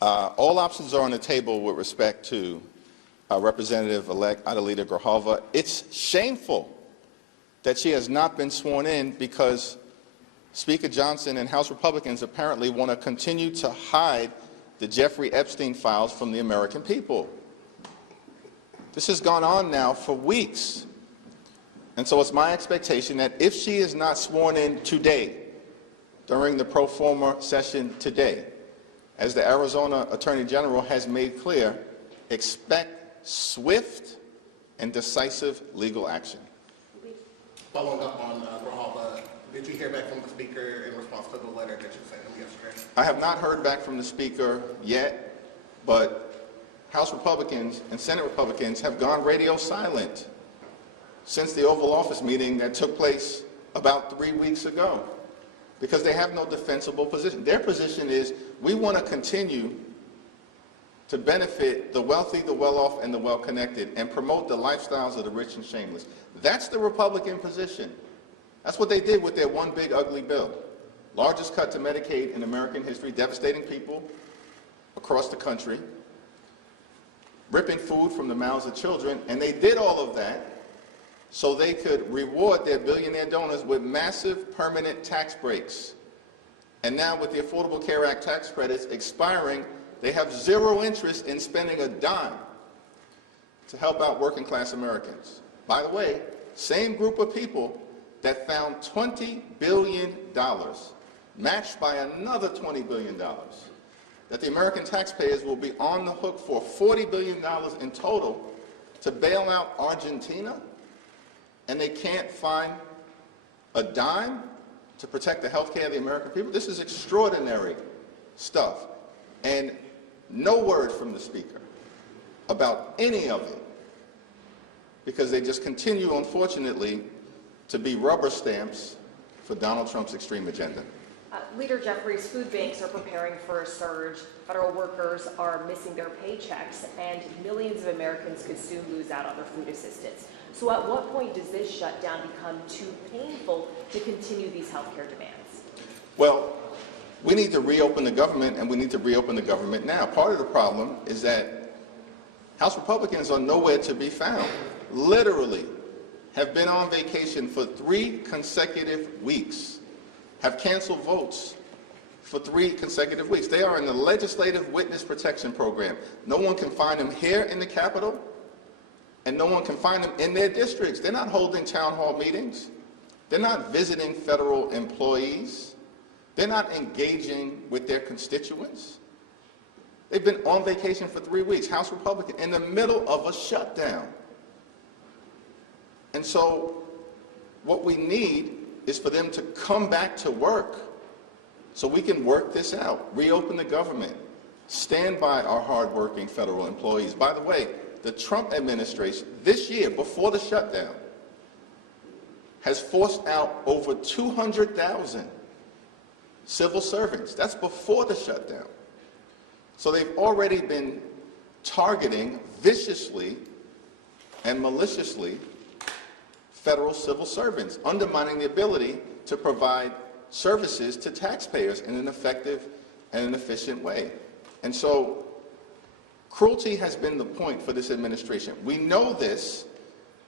All options are on the table with respect to Representative-elect Adelita Grijalva. It's shameful that she has not been sworn in because Speaker Johnson and House Republicans apparently want to continue to hide the Jeffrey Epstein files from the American people. This has gone on now for weeks. And so it's my expectation that if she is not sworn in today, during the pro forma session today, as the Arizona Attorney General has made clear, expect swift and decisive legal action. Following up on Grijalva, did you hear back from the Speaker in response to the letter that you sent him yesterday? I have not heard back from the Speaker yet, but House Republicans and Senate Republicans have gone radio silent since the Oval Office meeting that took place about 3 weeks ago, because they have no defensible position. Their position is, we want to continue to benefit the wealthy, the well-off, and the well-connected, and promote the lifestyles of the rich and shameless. That's the Republican position. That's what they did with their one big ugly bill. Largest cut to Medicaid in American history, devastating people across the country, ripping food from the mouths of children, and they did all of that so they could reward their billionaire donors with massive permanent tax breaks. And now with the Affordable Care Act tax credits expiring, they have zero interest in spending a dime to help out working class Americans. By the way, same group of people that found $20 billion, matched by another $20 billion, that the American taxpayers will be on the hook for $40 billion in total to bail out Argentina, and they can't find a dime to protect the health care of the American people. This is extraordinary stuff. And no word from the Speaker about any of it, because they just continue, unfortunately, to be rubber stamps for Donald Trump's extreme agenda. Leader Jeffries, food banks are preparing for a surge. Federal workers are missing their paychecks, and millions of Americans could soon lose out on their food assistance. So at what point does this shutdown become too painful to continue these health care demands? Well, we need to reopen the government, and we need to reopen the government now. Part of the problem is that House Republicans are nowhere to be found. Literally have been on vacation for 3 consecutive weeks, have canceled votes for 3 consecutive weeks. They are in the Legislative Witness Protection Program. No one can find them here in the Capitol, and no one can find them in their districts. They're not holding town hall meetings. They're not visiting federal employees. They're not engaging with their constituents. They've been on vacation for 3 weeks, House Republican, in the middle of a shutdown. And so what we need is for them to come back to work so we can work this out, reopen the government, stand by our hardworking federal employees. By the way, the Trump administration this year, before the shutdown, has forced out over 200,000 civil servants. That's before the shutdown. So they've already been targeting viciously and maliciously federal civil servants, undermining the ability to provide services to taxpayers in an effective and an efficient way. And so cruelty has been the point for this administration. We know this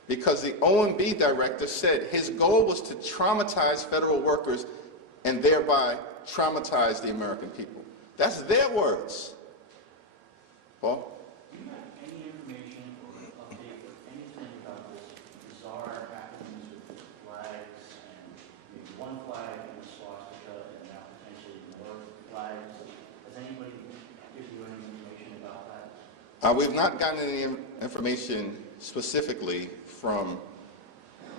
because the OMB director said his goal was to traumatize federal workers and thereby traumatize the American people. That's their words. Paul? Do you have any information or update or anything about this bizarre happenings with flags and maybe one flag and a swastika and now potentially more flags? Has anybody given you any information about that? We've not gotten any information specifically from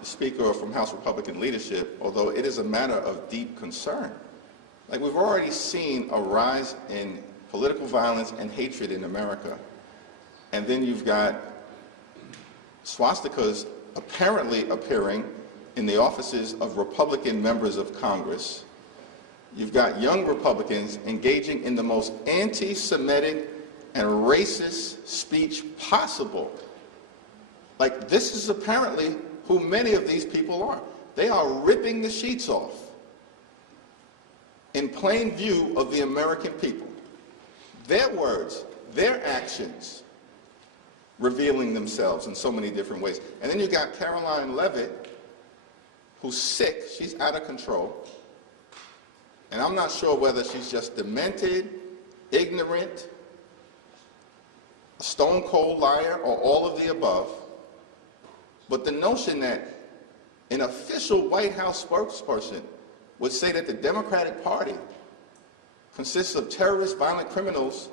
the Speaker or from House Republican leadership, although it is a matter of deep concern. Like, we've already seen a rise in political violence and hatred in America. And then you've got swastikas apparently appearing in the offices of Republican members of Congress. You've got young Republicans engaging in the most anti-Semitic and racist speech possible. Like, this is apparently who many of these people are. They are ripping the sheets off in plain view of the American people. their words, their actions, revealing themselves in so many different ways. And then you got Caroline Levitt, who's sick, she's out of control. And I'm not sure whether she's just demented, ignorant, a stone cold liar, or all of the above. But the notion that an official White House spokesperson would say that the Democratic Party consists of terrorists, violent criminals,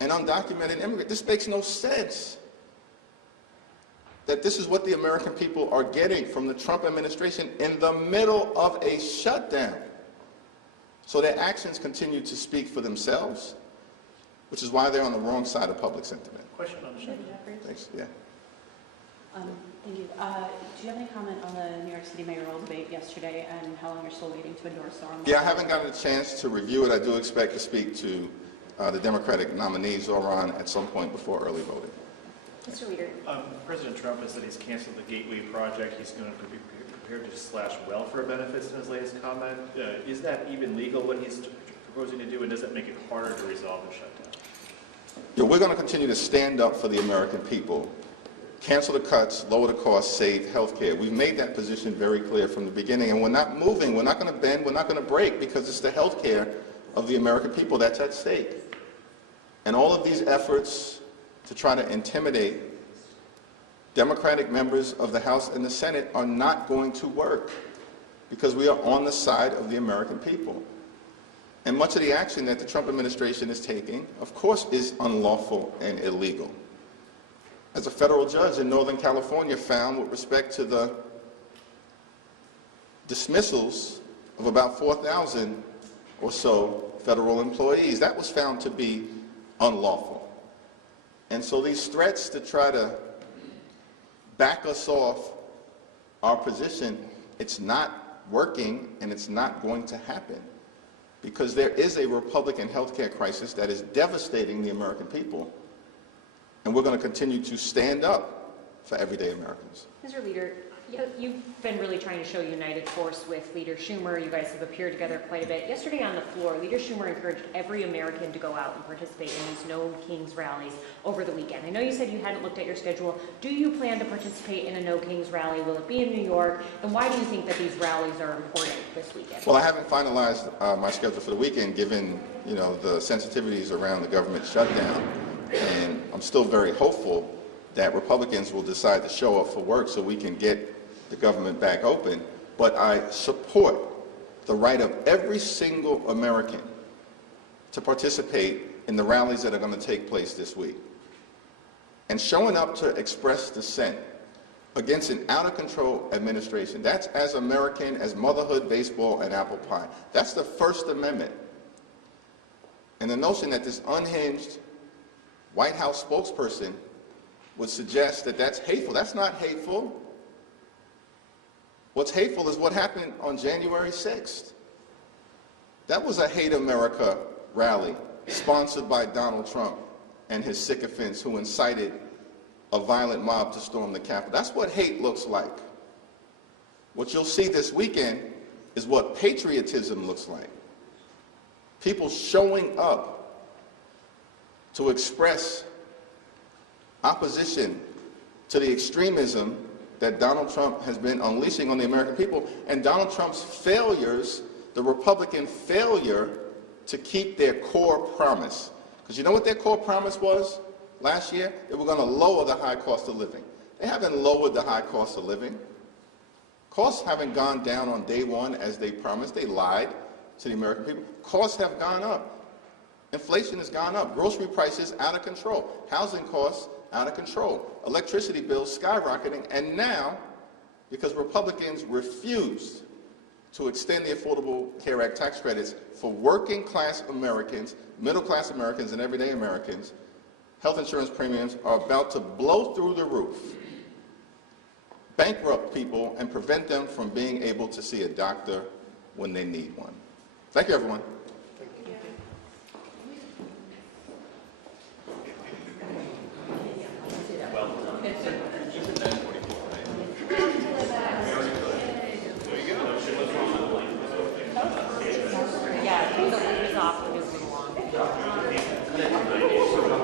and undocumented immigrants, this makes no sense. That this is what the American people are getting from the Trump administration in the middle of a shutdown. So their actions continue to speak for themselves, which is why they're on the wrong side of public sentiment. Question on the shutdown. Thanks. Yeah. Thank you. Do you have any comment on the New York City mayoral debate yesterday and how long you're still waiting to endorse Zoran? Yeah, I haven't gotten a chance to review it. I do expect to speak to the Democratic nominee, Zoran, at some point before early voting. Mr. Leader. President Trump has said he's canceled the Gateway project. He's going to be prepared to slash welfare benefits in his latest comment. Is that even legal, what he's proposing to do, and does that make it harder to resolve the shutdown? Yeah, we're going to continue to stand up for the American people. Cancel the cuts, lower the costs, save health care. We've made that position very clear from the beginning, and we're not moving, we're not going to bend, we're not going to break, because it's the health care of the American people that's at stake. And all of these efforts to try to intimidate Democratic members of the House and the Senate are not going to work, because we are on the side of the American people. And much of the action that the Trump administration is taking, of course, is unlawful and illegal. As a federal judge in Northern California found with respect to the dismissals of about 4,000 or so federal employees, that was found to be unlawful. And so these threats to try to back us off our position, it's not working and it's not going to happen, because there is a Republican healthcare crisis that is devastating the American people. And we're going to continue to stand up for everyday Americans. Mr. Leader, you've been really trying to show united force with Leader Schumer. You guys have appeared together quite a bit. Yesterday on the floor, Leader Schumer encouraged every American to go out and participate in these No Kings rallies over the weekend. I know you said you hadn't looked at your schedule. Do you plan to participate in a No Kings rally? Will it be in New York? And why do you think that these rallies are important this weekend? Well, I haven't finalized my schedule for the weekend, given the sensitivities around the government shutdown. And I'm still very hopeful that Republicans will decide to show up for work so we can get the government back open. But I support the right of every single American to participate in the rallies that are going to take place this week. And showing up to express dissent against an out-of-control administration, that's as American as motherhood, baseball, and apple pie. That's the First Amendment. And the notion that this unhinged White House spokesperson would suggest that that's hateful. That's not hateful. What's hateful is what happened on January 6th. That was a Hate America rally sponsored by Donald Trump and his sycophants who incited a violent mob to storm the Capitol. That's what hate looks like. What you'll see this weekend is what patriotism looks like. People showing up to express opposition to the extremism that Donald Trump has been unleashing on the American people, and Donald Trump's failures, the Republican failure to keep their core promise. Because you know what their core promise was last year? They were going to lower the high cost of living. They haven't lowered the high cost of living. Costs haven't gone down on day one as they promised. They lied to the American people. Costs have gone up. Inflation has gone up. Grocery prices out of control. Housing costs out of control. Electricity bills skyrocketing. And now, because Republicans refused to extend the Affordable Care Act tax credits for working class Americans, middle class Americans, and everyday Americans, health insurance premiums are about to blow through the roof, bankrupt people, and prevent them from being able to see a doctor when they need one. Thank you, everyone. Yeah, the leaders off.